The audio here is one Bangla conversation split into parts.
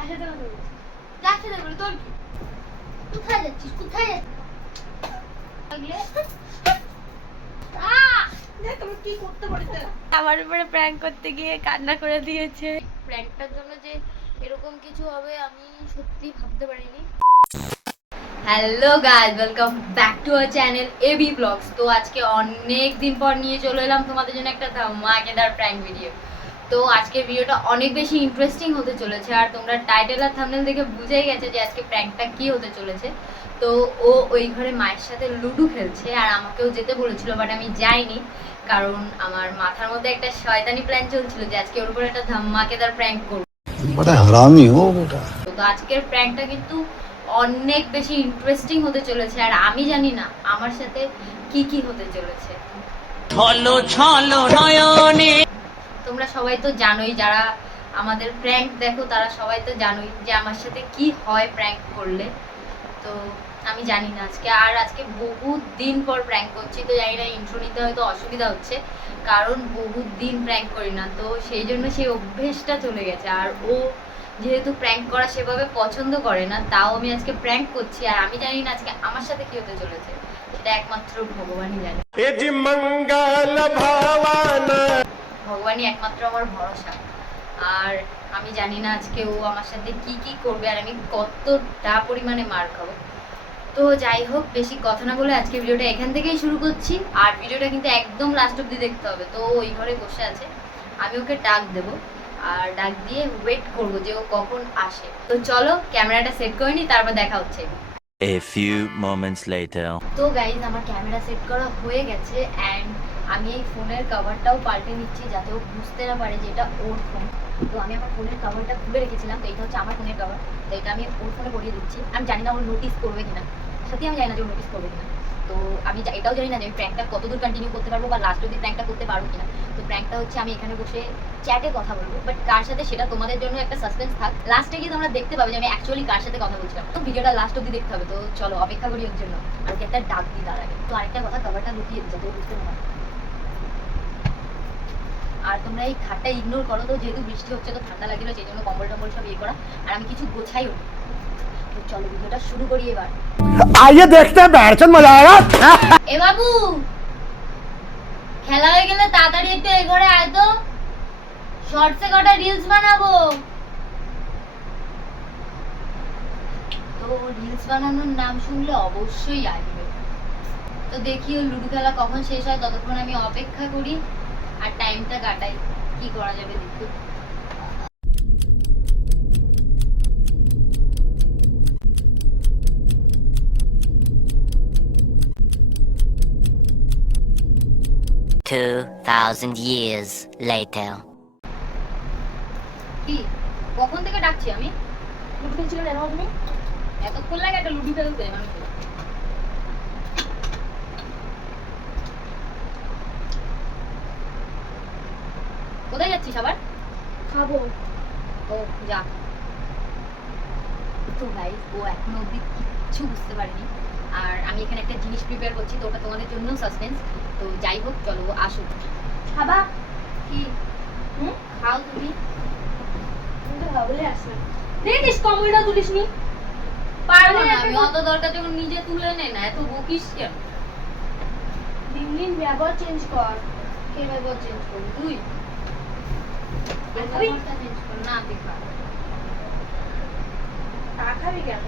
সাথে কথা বলছি? যার সাথে বলি, তোর কি? কোথায় যাচ্ছিস? কোথায় যাচ্ছিস? তুমি কি করতে পারতে? আমার উপরে প্র্যাঙ্ক করতে গিয়ে কান্না করে দিয়েছে। প্র্যাঙ্কটার জন্য যে এরকম কিছু হবে আমি সত্যি ভাবতে পারিনি। Hello guys, welcome back to our channel AB blogs. তো আজকে অনেক দিন পর নিয়ে চলে এলাম তোমাদের জন্য একটা ধামাকেদার প্র্যাঙ্ক ভিডিও। তো আজকের ভিডিওটা অনেক বেশি ইন্টারেস্টিং হতে চলেছে, আর তোমরা টাইটেল আর থাম্বনেল দেখে বুঝেই গেছে যে আজকে প্র্যাঙ্কটা কি হতে চলেছে। তো ও ওই ঘরে মায়ের সাথে লুডো খেলছে, আর আমাকেও যেতে বলেছিল, বাট আমি যাইনি, কারণ আমার মাথার মধ্যে একটা শয়তানি প্ল্যান চলছিল যে আজকে ওর উপর একটা ধামাকেদার প্র্যাঙ্ক করব। बड़ा हरामी हो बेटा। তো আজকের প্র্যাঙ্কটা কিন্তু অনেক বেশি ইন্টারেস্টিং হতে চলেছে, আর আমি জানি না আমার সাথে কি কি হতে চলেছে। ছলো ছলো নয়নে। তোমরা সবাই তো জানোই, যারা আমাদের প্র্যাঙ্ক দেখো তারা সবাই তো জানোই যে আমার সাথে কি হয় প্র্যাঙ্ক করলে। তো আমি জানি না আজকে বহুত দিন পর প্র্যাঙ্ক করছি, তো জানি না ইন্ট্রো নিতে হয়তো অসুবিধা হচ্ছে, কারণ বহুত দিন প্র্যাঙ্ক করি না, তো সেই জন্য সেই অভ্যেসটা চলে গেছে। আর ও যেহেতু প্র্যাঙ্ক করা সেভাবে পছন্দ করে না, তাও আমি আজকে প্র্যাঙ্ক করছি, আর আমি জানি না আজকে আমার সাথে কি হতে চলেছে, সেটা একমাত্র ভগবানই জানে। ভগবানই একমাত্র আমার ভরসা। আর আমি জানি না আজকে ও আমার সাথে কি কি করবে, আর আমি কতটা পরিমাণে মার খাবো। তো যাই হোক, বেশি কথা না বলে আজকে ভিডিওটা এখান থেকেই শুরু করছি, আর ভিডিওটা কিন্তু একদম লাস্ট অব্দি দেখতে হবে। তো ওই ঘরে বসে আছে, আমি ওকে ডাক দেব, আর ডাক দিয়ে ওয়েট করব যে ও কখন আসে। তো চলো ক্যামেরাটা সেট করে নি, তারপর দেখা হচ্ছে। A few moments later. তো গাইজ, আমার ক্যামেরা সেট করা হয়ে গেছে, অ্যান্ড আমি এই ফোনের কভারটাও পাল্টে নিচ্ছি যাতে ও বুঝতে না পারে যে এটা ওর ফোন। তো আমি আমার ফোনের কভারটা খুলে রেখেছিলাম, তো এটা হচ্ছে আমার ফোনের কভার, তো এটা আমি ওর ফোনে পরিয়ে দিচ্ছি। আমি জানি না ও নোটিস করবে কিনা, সত্যি আমি জানি না যে ও নোটিস করবে কিনা। তো আমি এটাও জানি না যে আমি প্র্যাঙ্কটা কতদূর কন্টিনিউ করতে পারবো, বা লাস্ট অব্দি প্র্যাঙ্কটা করতে পারবো কিনা। তো প্র্যাঙ্কটা হচ্ছে আমি এখানে বসে চ্যাটে কথা বলবো, বাট কার সাথে সেটা তোমাদের জন্য একটা সাসপেন্স থাক। লাস্টে গিয়ে তোমরা দেখতে পাবে যে আমি অ্যাকচুয়ালি কার সাথে কথা বলছিলাম। তো ভিডিওটা লাস্ট অব্দি দেখতে হবে, তো চলো অপেক্ষা করি ওর জন্য। আর ওকে একটা ডাক দিই তার আগে। তো আরেকটা কথা, কভারটা লুকিয়ে দিই যাতে ও বুঝতে না পারে। আর তোমরা এই খাটটা ইগনোর করো, তো যেহেতু বৃষ্টি হচ্ছে তো ঠান্ডা লাগছিল, সেই জন্য কম্বল টম্বল সব ইয়ে করা, আর আমি কিছু গোছাইও নি। তো চলো ভিডিওটা শুরু করি এবার। आइए देखते हैं बैठचंद मजा आएगा। এ বাবু, খেলা হয়ে গেলে তাড়াতাড়ি একটু এই ঘরে আয় তো, শর্টসে কটা রিলস বানাবো। তো রিলস বানানোর নাম শুনলে অবশ্যই আসবে। তো দেখি ও লুডো খেলা কখন শেষ হয়, ততক্ষণ আমি অপেক্ষা করি আর টাইমটা কাটাই। কি করা যাবে দেখি। Two 2,000 years later. কি কখন থেকে ডাকছি আমি? লুডো খেলছিল না তুমি? এতক্ষণ লাগে একটা লুডো খেলতে মানুষের? কোথায় যাচ্ছিস আবার? খাবো। ও যা। তো গাইস, ও এখনো অবধি কিচ্ছু বুঝতে পারেনি, আর আমি এখানে একটা জিনিস প্রিপেয়ার করছি, তো ওটা তোমাদের জন্য সাসপেন্স। তো যাই হোক, চলো ও আসুক। খাবা কি? খাও তুমি। তুমি তো ভাবলে আসবে। দেখিস কমলটা তুলিসনি? পারবো না আমি, অত দরকার যখন নিজে তুলে নে না, এত বকিস কেন? দিন দিন ব্যবহার চেঞ্জ কর। কে ব্যবহার চেঞ্জ করবি? তুই ব্যবহারটা চেঞ্জ কর না। দেখা খাবি কেন?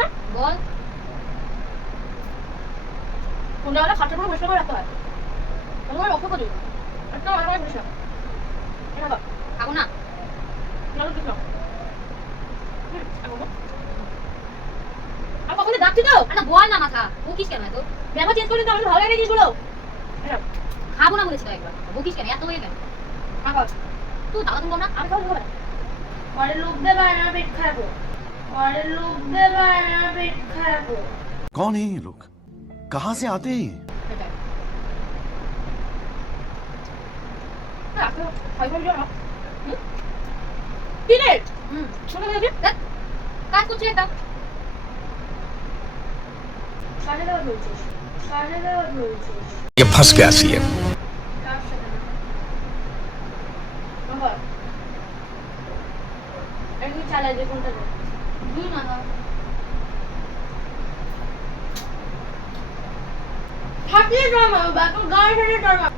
না বল। কোনটা হলে খাটের উপর বসে রাখতে হয়, তোমার অপেক্ষা করি একটা আমার বসে খাবো না। আর কখনো ডাকছি তো না, বল না মাথা বকিস কেন? তো ব্যবহার চেঞ্জ করলে তো আমার ভালো লাগে জিনিসগুলো। খাবো না বলেছি তো একবার, বকিস কেন? এত হয়ে কেন? তুই দাদা তুলবো না, আমি খাবো না। ঘরের লোক দেবে আর আমার পেট খারাপ, ঘরের লোক দেবে আর আমার পেট খারাপ। कौन है ये लोग? कहाँ से आते हैं? কাজ করছি একটা। কাজে দেওয়া বলছিস, কাজে দেওয়া বলছিস। ये फंस गया सीएम। কার সাথে না? বাবা, একটু চালাই দে কোনটা দে। দুই না দাও। থাকিয়ে ড্রামা বাকু গায়ে ফেলে ড্রামা।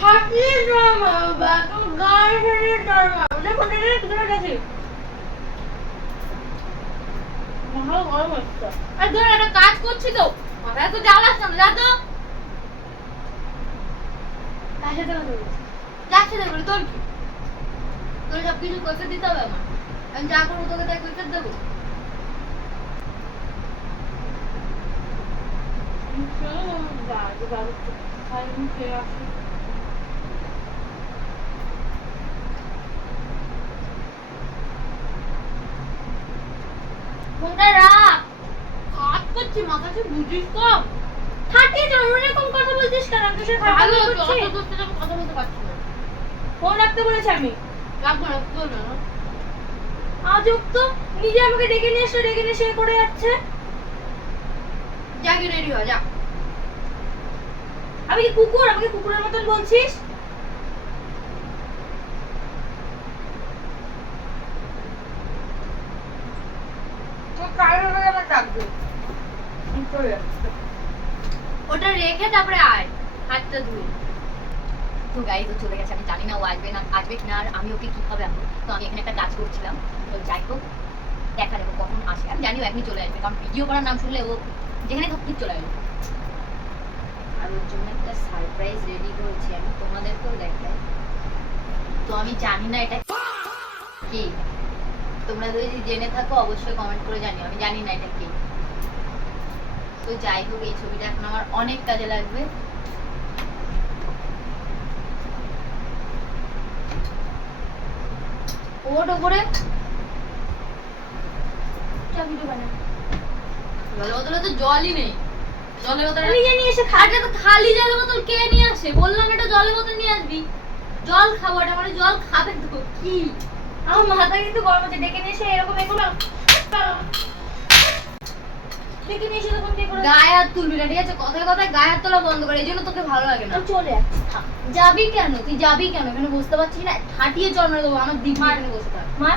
থাকিয়ে ড্রামা বাকু গায়ে ফেলে ড্রামা। ওটা কোনটা রে তোরা গেছে? ভালো গরম হচ্ছে। আর ধর একটা কাজ করছি তো। মাথায় তো জ্বালাস না, যা তো। কাজে দেওয়া বলছিস। যাচ্ছে না বলে তোর কি? তোর সব কিছু কৈফিয়ত দিতে হবে আমার। আমি যা করবো তোকে তাই কৈফিয়ত দেবো। ফোনটা রাখ। কাজ করছি, মাথা কি বুঝিস কম? থাকিয়ে যাও, এরকম কথা বলছিস কেন? আমি তো সে ভালো করছি। তোর সাথে আমি কথা বলতে পারছি না। ফোন রাখতে বলেছি আমি। রাখবো না, বলবো না। আজব তো, নিজে আমাকে ডেকে নিয়ে এসে ডেকে নিয়ে সে করে যাচ্ছে। জাগে রেডি হ, যা। আমি কি কুকুর? আমাকে কুকুরের মতন বলছিস? ওটা রেখে তারপরে আয়, হাতটা ধুই। তো গাইজ ও চলে গেছে, আমি জানি না ও আসবে কিনা, আর আমি ওকে কিভাবে আনবো। তো আমি এখানে একটা কাজ করছিলাম, তো যাই হোক দেখা যাবো কখন আসে। আমি জানি ও এখনই চলে আসবে, কারণ ভিডিও করার নাম শুনলে ও যেখানে থাকুক ঠিক চলে আসবে। আর ওর জন্য একটা সারপ্রাইজ রেডি করেছি আমি, তোমাদেরকেও দেখাই। তো আমি জানি না এটা কি, তোমরা যদি জেনে থাকো অবশ্যই কমেন্ট করে জানিও। আমি জানি না এটা কি। তো যাই হোক, এই ছবিটা এখন আমার অনেক কাজে লাগবে। ওট উপরে চাবিটা বানা। জলের বোতলে তো জলই নেই। জলের বোতলে নিজে নিয়ে এসে খা। আরে তো খালি জলের বোতল কে নিয়ে আসে? বললাম এটা জলের বোতল নিয়ে আসবি। জল খাবো, এটা মানে জল খাবে তো কি? আমার মাথা কিন্তু গরম হচ্ছে, ডেকে নিয়ে এসে এরকম এগুলো ডেকে নিয়ে এসে তখন কি করে? গায়ে হাত তুলবি না, ঠিক আছে? কথায় কথায় গায়ে হাত তোলা বন্ধ করে, এই জন্য তোকে ভালো লাগে না। আমি চলে যাচ্ছি, থাক। যাবি কেন? তুই যাবি কেন? এখানে বুঝতে পারছিস না? ঠাটিয়ে জল মেরে দেবো। আমার দিদি মার। এখানে বসে থাক। মার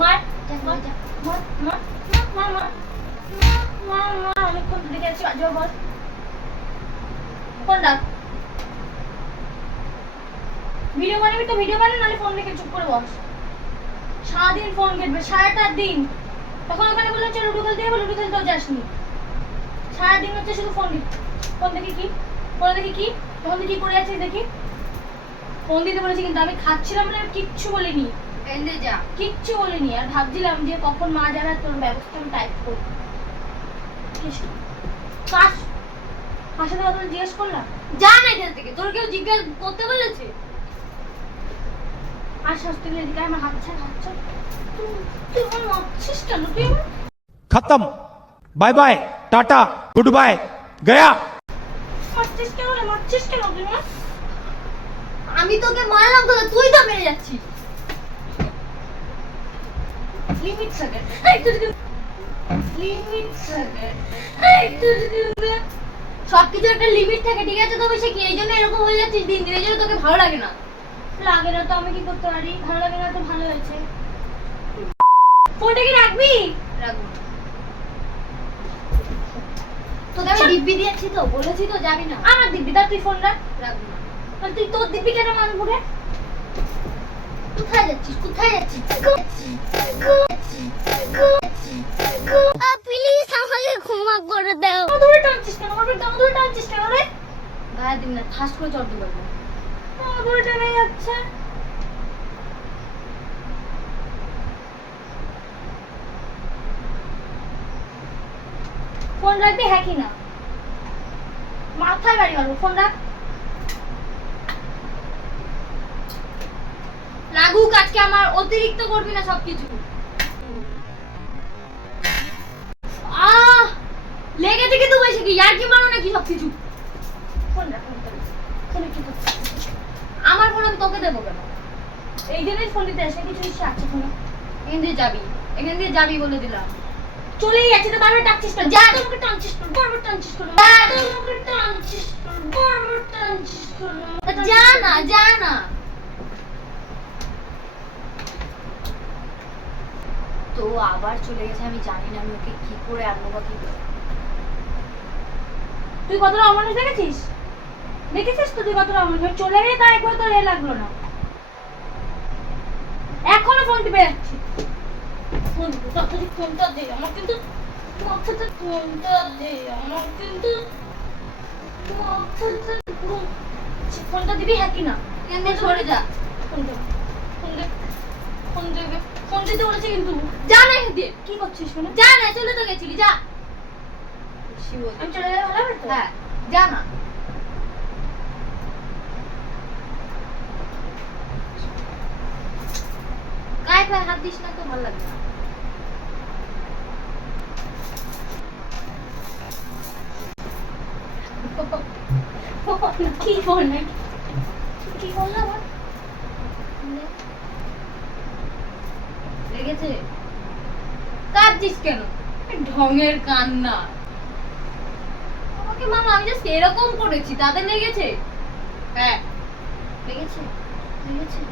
মার যা, মার যা। মার মার মার মার মার মার। অনেকক্ষণ ডেকে যাচ্ছি, বাজে বল। ফোন ডাক। ভিডিও বানাবি তো ভিডিও বানা, নাহলে ফোন রেখে চুপ করে বস। সারাদিন ফোন ঘেটবে, সারাটা দিন। তখন ওখানে বললাম চল লুডো খেলতে যাবো, লুডো খেলতেও যাসনি। সারাদিন হচ্ছে শুধু ফোন দিই। ফোন দেখি কি, ফোন দেখি কি, তখন তুই কি করে যাচ্ছিস দেখি। ফোন দিতে বলেছি কিন্তু আমি খাচ্ছিলাম না, কিচ্ছু বলিনি, এন্ডে যা। কিচ্ছু বলিনি। আর ভাবছিলাম যে কখন মা যাবে, তোর ব্যবস্থা আমি টাইপ করবো। কার সাথে কথা বলে জিজ্ঞেস করলাম? যা না এখান থেকে। তোর কেউ জিজ্ঞাসা করতে বলেছে? আর শাস্তি নিয়ে এদিকে আমার হাত ছাড়, হাত ছাড়। তুই আমার মারছিস কেন? তুই আমার खत्म bye bye tata goodbye गया। মারছিস কেন রে? মারছিস কেন তুই আমার? আমি তোকে মারলাম তো, তুই তো মেরে যাচ্ছিস। লিমিট থাকে, একটু লিমিট থাকে, একটু সবকিছু একটা লিমিট থাকে, ঠিক আছে? তবে সে কি এই জন্য এরকম হয়ে যাচ্ছিস দিন দিন? এই জন্য তোকে ভালো লাগে না। লাগে না তো আমি কি করতে পারি? ভালো লাগে না তো ভালো হয়েছে। ফোনটা কি রাখবি? রাখবো না। তোকে আমি দিব্যি দিয়েছি তো, বলেছি তো যাবি না। আমার দিবি, তার তুই ফোন রাখ। রাখবো না। তাহলে তুই তোর দিবি কেন মানবো রে? কোথায় যাচ্ছিস? কোথায় যাচ্ছিস? প্লিজ আমাকে ক্ষমা করে দাও। ধরে টানছিস কেন? আমার দাম ধরে টানছিস কেন রে? গায়ে দিন না, ঠাস করে চড়তে পারবো। ধরে টানে যাচ্ছে। ফোন রাখবি হ্যাঁ কি না? মাথায় বাড়ি মারবো। ফোন রাখ। লাগুক আজকে, আমার অতিরিক্ত করবি না সবকিছু। লেগেছে কিন্তু বেশি কি? আর কি মানো নাকি সবকিছু? ফোন রাখ। ফোনে কি করছিস? আমার ফোন আমি তোকে দেবো কেন? এই জন্যই ফোন দিতে আসে, কিছু ইচ্ছে আছে ফোনে? এখান দিয়ে যাবি, এখান দিয়ে যাবি বলে দিলাম। চলেই যাচ্ছে তো, বারবার ডাকছিস কেন? যা। আমাকে টানছিস কেন? বারবার টানছিস কেন? আমাকে টানছিস কেন? বারবার টানছিস কেন? যা না যা না। তো আবার চলে গেছে, আমি জানি না আমি ওকে কি করে আনবো বা কি করে। তুই কতটা অমানুষ দেখেছিস? দেখেছিস তো তুই কতটা অমানুষ? চলে গেলে তা একবার তোর এ লাগলো না। এখনো ফোন টিপে যাচ্ছি। ফোন তাড়াতাড়ি ফোনটা দে, আমার কিন্তু মাথাটা ফোনটা দে, আমার কিন্তু মাথাটা ফোনটা দিবি হ্যাঁ কি না? এমনি সরে যা। ফোন দে, ফোন দে, ফোন দেবে, ফোন দিতে বলেছে কিন্তু। যা না এখান দিয়ে। কি করছিস শুনে? যা না, চলে তো গেছিলি, যা। আমি চলে গেলে ভালো হবে তো? হ্যাঁ যা না। গায়ে গায়ে হাত দিস না তো, ভালো লাগবে না। কি ফোন নাকি? কি করলো আবার? লেগেছে? কাঁদছিস কেন? ঢঙের কান্না। আমাকে মামা আমি জাস্ট এরকম করেছি, তাদের লেগেছে? হ্যাঁ লেগেছে, লেগেছে।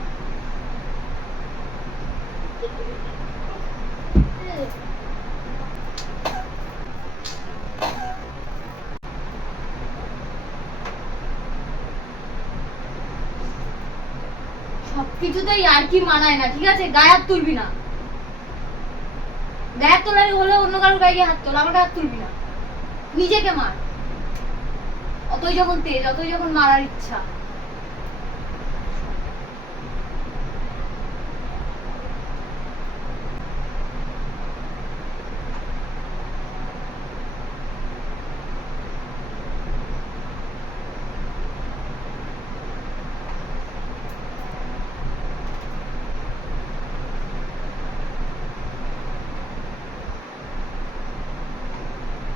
সবকিছুতেই আর কি মানায় না, ঠিক আছে? গায়ে হাত তুলবি না। গায়ে হাত তোলার হলে অন্য কারোর গায়ে গিয়ে হাত তোল, আমার গায়ে হাত তুলবি না। নিজেকে মার। অতই যখন তেজ, অতই যখন মারার ইচ্ছা।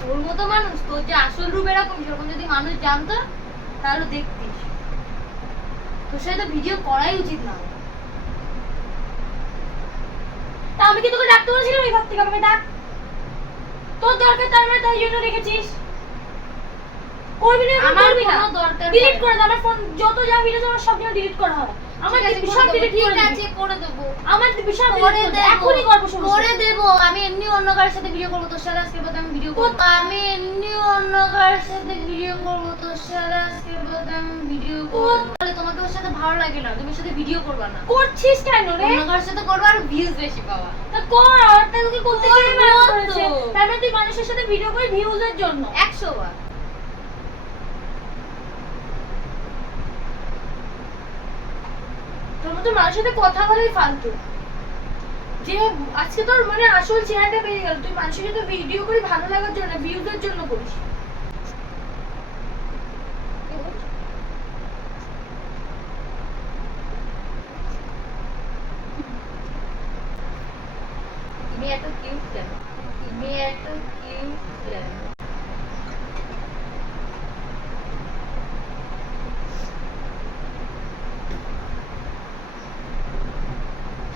তোর মতো মানুষ, তোর যে আসল রূপ এরকম, সেরকম যদি মানুষ জানতো তাহলে দেখতিস। তোর সাথে তো ভিডিও করাই উচিত না। তা আমি কি তোকে ডাকতে বলেছিলাম এই ঘর থেকে? আমাকে ডাক। তোর দরকার তার মানে তাই জন্য রেখেছিস। করবি না? আমার করবি না? কোনো দরকার ডিলিট পড়ে করে দে। আমার ফোন যত যা ভিডিও আমার সব যেন ডিলিট করা হয়। আমার সব ডিলিট ঠিক করে আছে, দে। করে দেবো। আমার সব করে ডিলিট দেবো, এখনই করব শুরু। করে দেবো। আমি এমনি অন্য কারোর সাথে ভিডিও করবো, তোর সাথে আজকে বাদে আমি ভিডিও করবো। আমি এমনি অন্য কারোর সাথে ভিডিও করবো, তোর সাথে আজকে বাদে আমি ভিডিও করবো। তাহলে তোমাকে ওর সাথে ভালো লাগে না, তুমি ওর সাথে ভিডিও করবা না। করছিস কেন রে? অন্য কারোর সাথে করবো আর ভিউজ বেশি পাওয়া। তা কর, আর তোকে করতে কে করবো মানা তো। করেছে? তার মানে তুই মানুষের সাথে ভিডিও করে ভিউজের জন্য। 100 বার। তোর মতো মানুষের সাথে কথা বলেই ফালতু। যে আজকে তোর মানে আসল চেহারাটা বেরিয়ে গেল। তুই মানুষের সাথে ভিডিও করে ভালো লাগার জন্য, ভিউজের জন্য করিস। তুমি এত কিউট কেন? তুমি এত কিউট কেন?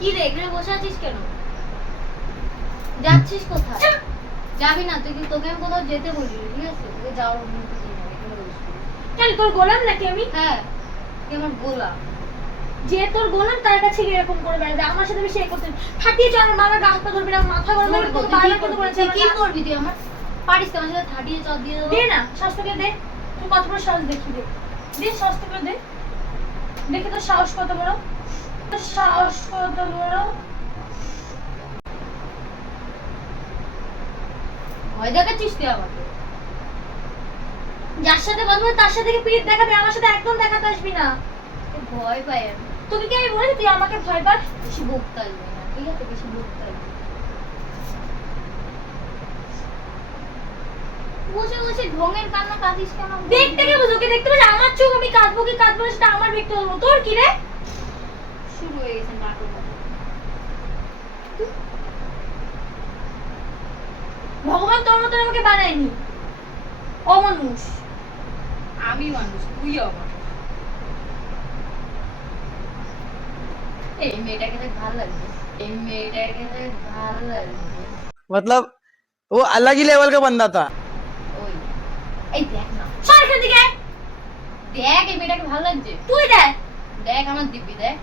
কি রে, এখানে বসে আছিস কেন? যাচ্ছিস কোথায়? যাবি না তুই, তোকে আমি কোথাও যেতে বলি, ঠিক আছে? তোকে যাওয়ার অনুমতি দিই না, এখানে বসবি। কেন তোর গোলাম নাকি আমি? হ্যাঁ, তুই আমার গোলাম। যে তোর গোলাম তার কাছে এরকম করে বেড়াবে। আমার সাথে বেশি এ করতে থাকিয়ে চল। আমার মামার গা হাত পা ধরবি না, মাথা গরম হবে। তোকে বারবার করতে বলেছে। তুই কি করবি? তুই আমার পারিস তো আমার সাথে থাটিয়ে চল দিয়ে দেবো। দে না, সাহস থেকে দে। তুই কত বড় সাহস দেখি দে। দে সাহস থেকে দে। দেখে তোর সাহস কত বড়। তোর সাহস কত বড়। ভয় দেখাচ্ছিস তুই আমাকে? যার সাথে বলবো তার সাথে কি পিরিত দেখাবি, আমার সাথে একদম দেখাতে আসবি না। তুই ভয় পাই আমি। তোকে কি আমি বলি তুই আমাকে ভয় পাস? বেশি বকতে আসবে না, ঠিক আছে? বেশি বকতে আসবে। বসে বসে ঢঙের কান্না কাঁদিস কেন? দেখতে কে বুঝো? ওকে দেখতে পাচ্ছি আমার চোখ, আমি কাঁদবো কি কাঁদবো না সেটা আমার ব্যক্তি বলবো। তোর কি রে? শুরু হয়ে গেছে নাটক। ভগবান তোর মতো আমাকে বানায়নি। অমানুষ। আমি মানুষ, তুই অমানুষ। এই মেয়েটাকে দেখ ভালো লাগছে, এই মেয়েটাকে দেখ ভালো লাগছে। मतलब वो अलग ही लेवल का बंदा था। ওই এই দেখ না, সর এখান থেকে। দেখ এই মেয়েটাকে ভালো লাগছে। তুই দেখ। দেখ আমার দিব্যি, দেখ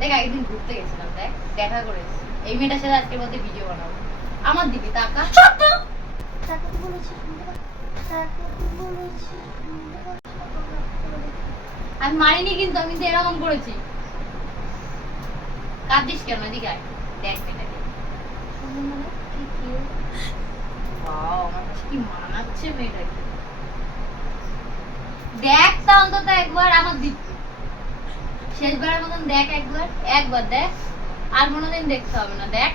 দেখ একদিন ঘুরতে গেছিলাম, দেখ দেখা করে এসেছি। এই মেয়েটার সাথে আজকের মধ্যে ভিডিও বানাবো। আমার দিব্যি তাকা। সর তো। আমি মারিনি কিন্তু, আমি তো এরকম করেছি। কাঁদিস কেন? এদিকে আয়, দেখ মেয়েটাকে। কি cute। Wow, আমার কাছে কি মানাচ্ছে মেয়েটাকে। দেখ তা অন্তত একবার আমার দিব্যি। শেষবারের মতন দেখ একবার, একবার দেখ, আর কোনোদিন দেখতে হবে না। দেখ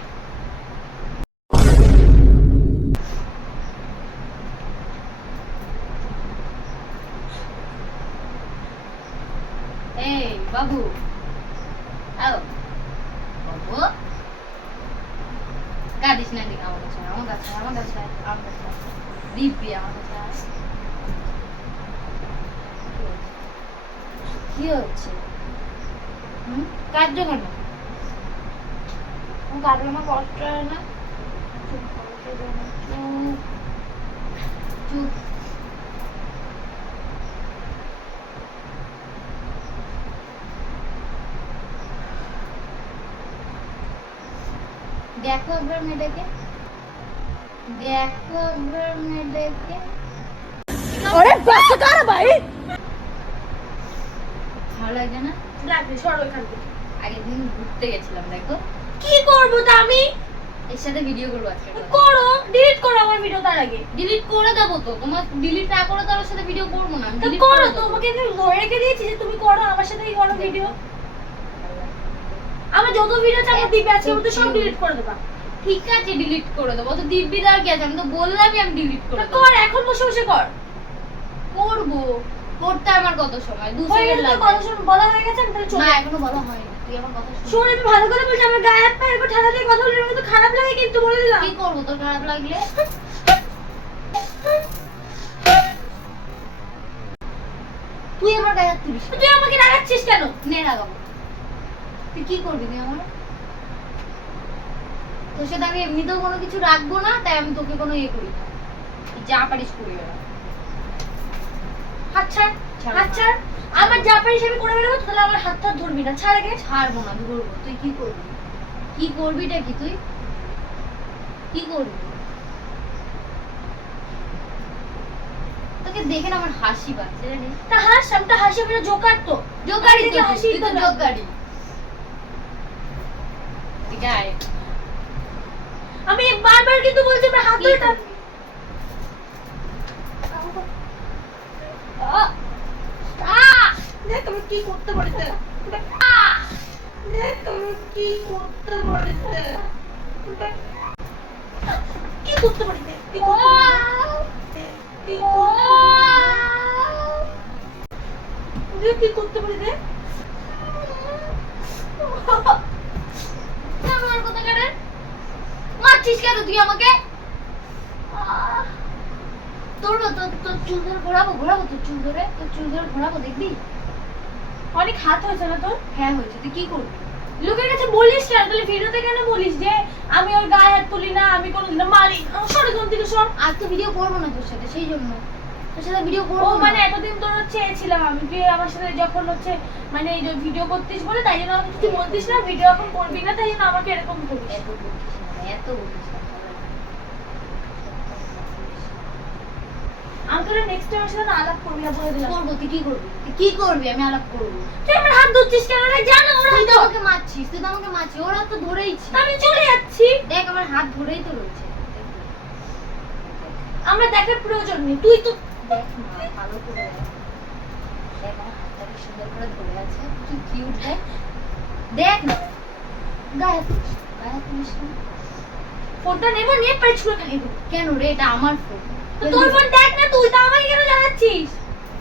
এই বাবু, আও বাবু, কাঁদিস না। দিকে আমার কাছে, আমার কাছে, আমার কাছে, আমার কাছে দিব্যি, আমার কাছে। কি হচ্ছে? কাঁদছো কেন? কাঁদলে আমার কষ্ট হয় না? চুপ চুপ। দেখো একবার মেয়েটাকে, দেখো একবার মেয়েটাকে। আরে বাচ্চা কার ভাই? ভালো লাগে না? লাগবে, সর ওইখান থেকে। আগের দিন ঘুরতে গেছিলাম, দেখো। কি করবো তা আমি? এর সাথে ভিডিও করবো আজকে। করো, ডিলিট করো আমার ভিডিও তার আগে। ডিলিট করে দেবো তো, তোমার ডিলিট না করে তার সাথে ভিডিও করবো না। তো করো, তোমাকে আমি ধরে রেখে দিয়েছি যে তুমি করো, আমার সাথেই করো ভিডিও। আমার যত ভিডিও আছে আমার দিবে আজকে মতো সব ডিলিট করে দেবা। ঠিক আছে, ডিলিট করে দেবো। তো দিব্যিদার কি আছে? আমি তো বললামই আমি ডিলিট করে দেবো। কর, এখন বসে বসে কর। করবো, করতে আমার কত সময়? 2 হয়ে সেকেন্ড গেছে, লাগবে। কথা শুন, বলা হয়ে গেছে, আমি তাহলে না, চলে। এখনো বলা হয়নি। তুই আমার কথা শোন। শোন, আমি ভালো করে বলছি, আমার গায়ে হাত পা এরকম ঠান্ডা দিয়ে কথা বললে আমার তো খারাপ লাগে, কিন্তু বলে দিলাম। কি করবো তোর খারাপ লাগলে? তুই আমার গায়ে হাত তুলিস। তুই আমাকে রাগাচ্ছিস কেন? নে লাগাবো। তুই কি করবি তুই আমার? তোর সাথে আমি এমনিতেও কোনো কিছু রাখবো না, তাই আমি তোকে কোনো ইয়ে করি না। তুই যা পারিস করি না। হাত ছাড়, হাত ছাড়। আমার যা পারিস আমি করে বেরোবো, তাহলে আমার হাত হাত ধরবি না। ছাড় আগে। ছাড়বো না, ধরবো। তুই কি করবি? কি করবিটা কি তুই? কি করবি? তোকে দেখে না আমার হাসি পাচ্ছে জানিস? তা হাস, আমি তো হাসি, আমি তো জোকার তো। জোকারি তো, হাসি তুই তো তো জোকারি। ঠিক আছে, আমি বারবার কিন্তু বলছি আমার হাত কি ধরে করবি? দেখ তুমি কি করতে পারতে। দেখ তুমি কি করতে পারতে। কি করতে পারতে। কি করতে কি করতে পারতে। আমার কথা কেন মারছিস কেন তুই আমাকে? তোর চুল ধরে ঘোরাবো, ঘোরাবো তোর চুল ধরে, তোর চুল ধরে ঘোরাবো, দেখবি? অনেক হাত হয়েছে না তোর? হ্যাঁ হয়েছে। তুই কি করবি? লোকের কাছে বলিস কেন? তাহলে ভিডিওতে কেন বলিস যে আমি ওর গায়ে হাত তুলি না, আমি কোনোদিন মারি? সরে কোন থেকে সর। আর তো ভিডিও করবো না তোর সাথে, সেই জন্য তোর সাথে ভিডিও করবো ও না। মানে এতদিন তোর চেয়েছিলাম আমি, তুই আমার সাথে যখন হচ্ছে মানে এই যে ভিডিও করতিস বলে তাই জন্য আমাকে কিছু বলতিস না, ভিডিও এখন করবি না, তাই জন্য আমাকে এরকম করিস। এত বলছিস না, এত বলছিস না। আমি তোর নেক্সট টাইম সাথে আলাপ করবি না বলে দিলাম। করবো, তুই কি করবি? তুই কি করবি? আমি আলাপ করবো। তুই আমার হাত ধরছিস কেন রে? জানো ওর তুই হাত তো ধর। আমাকে মারছিস, তুই তো আমাকে মারছিস। ওরা তো ধরেইছি। আমি চলে যাচ্ছি। দেখ আমার হাত ধরেই তো রয়েছে। আমরা দেখার প্রয়োজন নেই, তুই তো দেখ না, ভালো করে দেখ। দেখ আমার হাতটা কি সুন্দর করে ধরে আছে, কি কিউট। দেখ, দেখ না, গায়ে তুলিস, গায়ে তুলিস না। ফোনটা নেবো, নিয়ে পারে ছুঁড়ে ফেলে দেবো। কেন রে? এটা আমার ফোন। তো তোর ফোন দেখ না, তুই তো আমাকে কেন জানাচ্ছিস?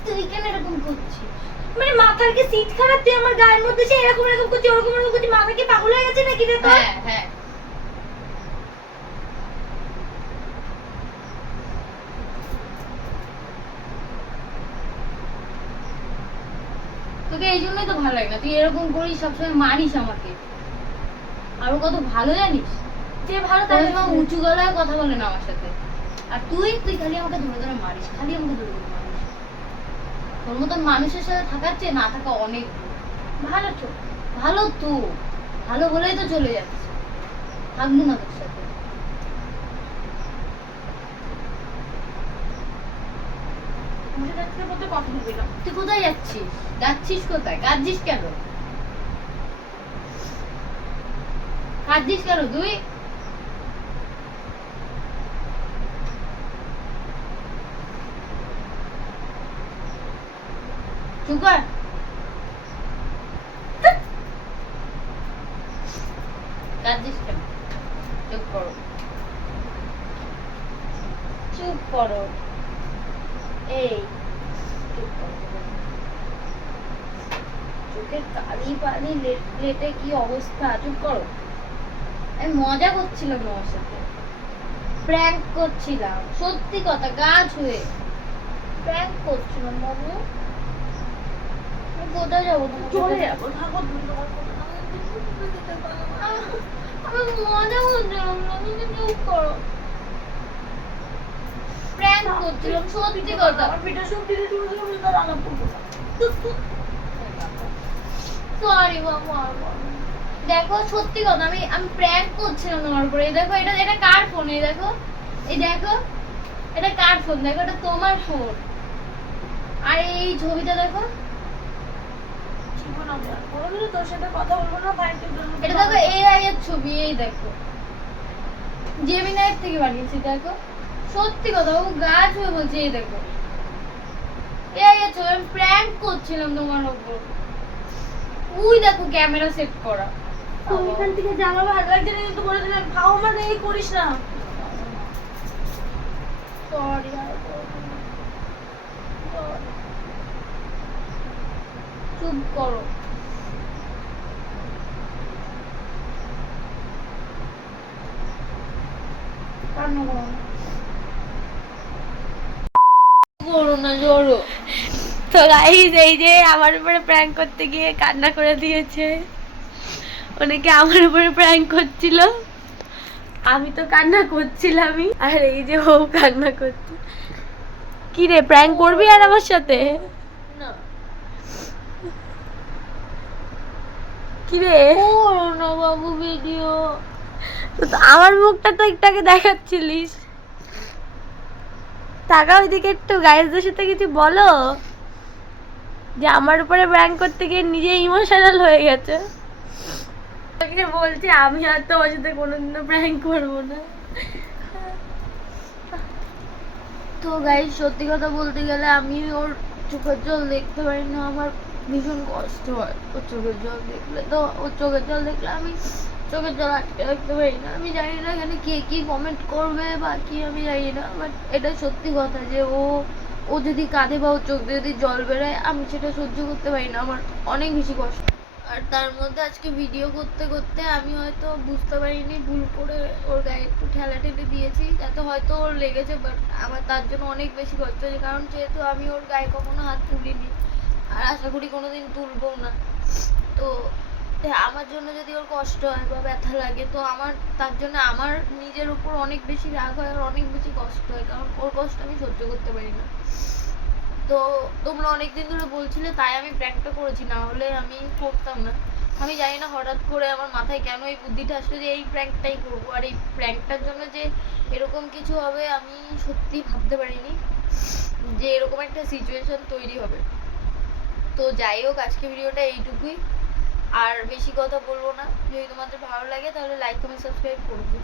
তুই কেন এরকম করছিস? মানে মাথার কি সিট খারাপ? তুই আমার গায়ের মধ্যে সে এরকম এরকম করছিস, ওরকম এরকম করছিস, মাথা কি পাগল হয়ে গেছে নাকি রে তোর? হ্যাঁ হ্যাঁ। তোকে এই জন্যই তো ভালো লাগে না, তুই এরকম করিস, সবসময় মারিস আমাকে। আরো কত ভালো জানিস? যে ভালো তার তার উঁচু গলায় কথা বলে না আমার সাথে। আর তুই খালি আমাকে ধরে ধরে মারিস, খালি আমাকে ধরে ধরে মারিস। তোর মতন মানুষের সাথে থাকার চেয়ে না থাকা অনেক ভালো তো। ভালো। তো ভালো বলেই তো চলে যাচ্ছে, থাকবো না তোর সাথে। মুখে দেখতে বলতে কথা বলবি না। তুই কোথায় যাচ্ছিস? যাচ্ছিস কোথায়? কাঁদছিস কেন? কাঁদছিস কেন তুই? চুপ কর। কাঁদছিস কেন? চুপ করো, চুপ করো। এই চুপ করো। চোখের কালি পালি লেটে কি অবস্থা, চুপ করো। আমি মজা করছিলাম তোমার সাথে, প্র্যাঙ্ক করছিলাম, সত্যি কথা, গা ছুঁয়ে প্র্যাঙ্ক করছিলাম। বাবু আমি কোথায় যাবো? চলে যাবো, থাকো তুমি তোমার কথা। আমি মজা করছিলাম না, তুমি চুপ করো। প্র্যাঙ্ক করছিলাম, সত্যি কথা। আমার পিঠে সব দিলে তুমি তুমি তো রান্না করবো না। সরি বাবু, আর বলো না। দেখো সত্যি কথা, আমি প্র্যাঙ্ক করছিলাম তোমার উপরে। এই দেখো, এটা কার ফোন? এই দেখো, এই দেখো, এটা কার ফোন? দেখো, এটা তোমার ফোন। আর এই ছবিটা দেখো, জীবন আমি আর কোনোদিনও তোর সাথে কথা বলবো না ভাই। তুই তোর মতো এটা দেখো এআই এর ছবি। এই দেখো, জেমিনাই থেকে বানিয়েছি। দেখো সত্যি কথা, ও গাছ হয়ে বলছে। এই দেখো এআই এর ছবি। আমি প্র্যাঙ্ক করছিলাম তোমার উপর। ওই দেখো ক্যামেরা সেট করা। তুই এখান থেকে জামা ভালো লাগছে না কিন্তু বলে দিলাম খাও মানে এই করিস না। সরি, চুপ করো। কান্না করো না। করো না, জোরো। তো গাইস, এই যে আমার উপরে প্র্যাঙ্ক করতে গিয়ে কান্না করে দিয়েছে। অনেকে আমার উপরে প্র্যাঙ্ক করছিল, আমি তো কান্না করছিলামই। আর এই যে ও কান্না করছে। কি রে, প্র্যাঙ্ক করবি আর আমার সাথে? না কি রে, করো না বাবু ভিডিও। তো আমার মুখটা তো একটু আগে দেখাচ্ছিলিস। টাকা ওইদিকে একটু গাইসদের সাথে কিছু বলো, যে আমার উপরে প্র্যাঙ্ক করতে গিয়ে নিজে ইমোশনাল হয়ে গেছে। ওকে বলছে আমি আর তো ওর সাথে কোনোদিনও প্র্যাঙ্ক করবো না। তো গাইস, সত্যি কথা বলতে গেলে আমি ওর চোখের জল দেখতে পারি না, আমার ভীষণ কষ্ট হয় ওর চোখের জল দেখলে। তো ওর চোখের জল দেখলে আমি চোখের জল আটকে রাখতে পারি না। আমি জানি না এখানে কে কি কমেন্ট করবে বা কি, আমি জানি না, বাট এটা সত্যি কথা যে ও যদি কাঁদে বা ওর চোখ দিয়ে যদি জল বেরোয়, আমি সেটা সহ্য করতে পারি না, আমার অনেক বেশি কষ্ট। আর তার মধ্যে আজকে ভিডিও করতে করতে আমি হয়তো বুঝতে পারিনি, ভুল করে ওর গায়ে একটু ঠেলা ঠেলে দিয়েছি, যাতে হয়তো ওর লেগেছে, বাট আমার তার জন্য অনেক বেশি কষ্ট হয়েছে। কারণ যেহেতু আমি ওর গায়ে কখনো হাত তুলিনি, আর আশা করি কোনোদিন তুলবো না। তো আমার জন্য যদি ওর কষ্ট হয় বা ব্যথা লাগে, তো আমার তার জন্য আমার নিজের উপর অনেক বেশি রাগ হয় আর অনেক বেশি কষ্ট হয়, কারণ ওর কষ্ট আমি সহ্য করতে পারি না। তো তোমরা অনেকদিন ধরে বলছিলে, তাই আমি প্র্যাঙ্কটা করেছি, না হলে আমি করতাম না। আমি জানি না হঠাৎ করে আমার মাথায় কেন এই বুদ্ধিটা আসলো যে এই প্র্যাঙ্কটাই করবো। আর এই প্র্যাঙ্কটার জন্য যে এরকম কিছু হবে আমি সত্যি ভাবতে পারিনি, যে এরকম একটা সিচুয়েশন তৈরি হবে। তো যাই হোক, আজকে ভিডিওটা এইটুকুই, আর বেশি কথা বলবো না। যদি তোমাদের ভালো লাগে তাহলে লাইক কমেন্ট সাবস্ক্রাইব করবে।